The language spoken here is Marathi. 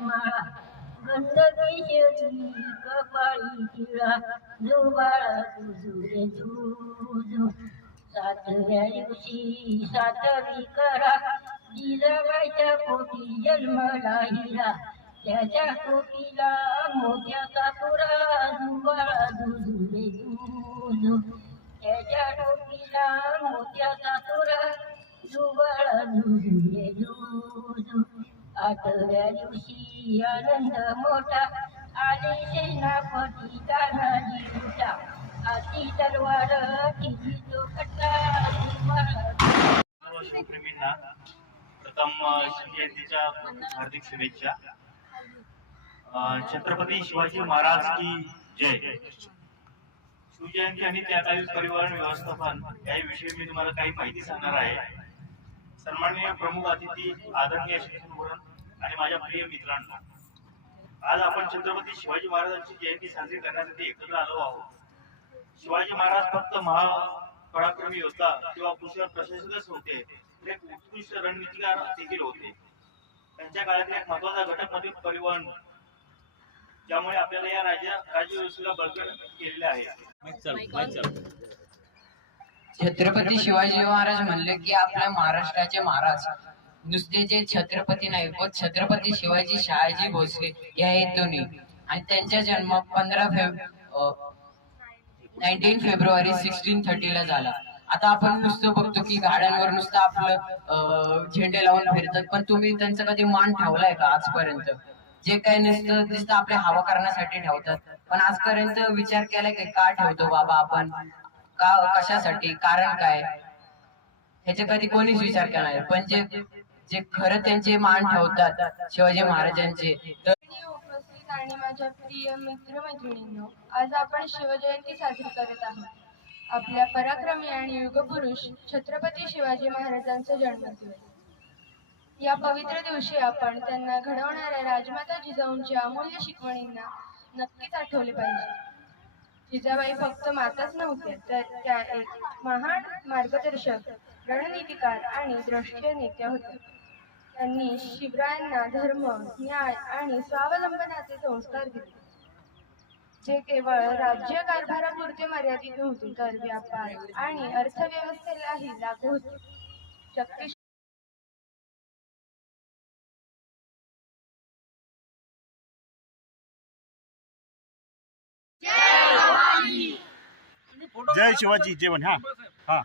माळा गंधकी शेवटी कपाळी तिळा जो बाळा तुझुरे तुझू सातव्या दिवशी सातवी करा जिजाबाईच्या पोटी जन्मला हिरा त्याच्या पोटीला मोठ्याचा तुरा जुबाळा दुजुरे दुजू त्याच्या टोपीला मोठ्याचा तुरा जुबाळा दुजुरे दुजू आठव्या दिवशी आनंद मोठा आले सेनापती तानाजी मोठा हाती तलवार किती तो कट्टा शिवप्रेमींना प्रथम शिवजयंतीच्या हार्दिक शुभेच्छा. छत्रपती शिवाजी महाराज की जय. शिवजयंती आणि त्याकालीन परिवहन व्यवस्थापन याविषयी मी तुम्हाला काही माहिती सांगणार आहे. सन्माननीय प्रमुख अतिथी, आदरणीय शिक्षण आणि माझ्या प्रिय मित्रांनो, आज आपण छत्रपती शिवाजी महाराजांची जयंती साजरी करण्यासाठी एकत्र आलो आहोत. शिवाजी महाराज फक्त महापराक्रमी योद्धा किंवा कुशल प्रशासकच होते, तर एक उत्कृष्ट रणनीतिकार देखील होते. त्यांच्या काळातील एक महत्वाचा घटक म्हणजे परिवहन, ज्यामुळे आपल्याला या राज्यव्यवस्थेला बळकट केलेले आहे. छत्रपती शिवाजी महाराज म्हणले की आपल्या महाराष्ट्राचे महाराज नुसते जे छत्रपती नाही, पण छत्रपती शिवाजी शहाजी भोसले या हेतूने. आणि त्यांचा जन्म 19 फेब्रुवारी 1630 ला झाला. आता आपण नुसतं बघतो की गाड्यांवर नुसतं आपलं झेंडे लावून फिरतात, पण तुम्ही त्यांचा कधी मान ठेवलाय का आजपर्यंत? जे काही नुसतं आपल्या हवा करण्यासाठी ठेवतात, पण आजपर्यंत विचार केलाय की का ठेवतो बाबा आपण, का, कशासाठी, कारण काय, ह्याचे कधी कोणीच विचार केला नाही. पण जे खरं त्यांचे मान ठेवतात शिवाजी महाराजांचे. उपस्थित आणि माझ्या प्रिय मित्रमैत्रिणींनो, आज आपण शिवजयंती साजरी करत आहोत. आपल्या पराक्रमी आणि युगपुरुष छत्रपती शिवाजी महाराजांचा जन्मदिवस. या पवित्र दिवशी आपण त्यांना घडवणाऱ्या राजमाता जिजाऊंच्या अमूल्य शिकवणींना नक्कीच आठवले पाहिजे. जिजाबाई फक्त माताच नव्हत्या, तर त्या एक महान मार्गदर्शक, रणनीतिकार आणि द्रष्टीय नेत्या होत्या. त्यांनी शिवरायांना धर्म, न्याय आणि स्वावलंबनाचे संस्कार दिले, जे केवळ राज्य कारभारापुरते मर्यादित नव्हते, तर व्यापार आणि अर्थव्यवस्थेलाही लागू होते. जय शिवाजी जेवण. हा हा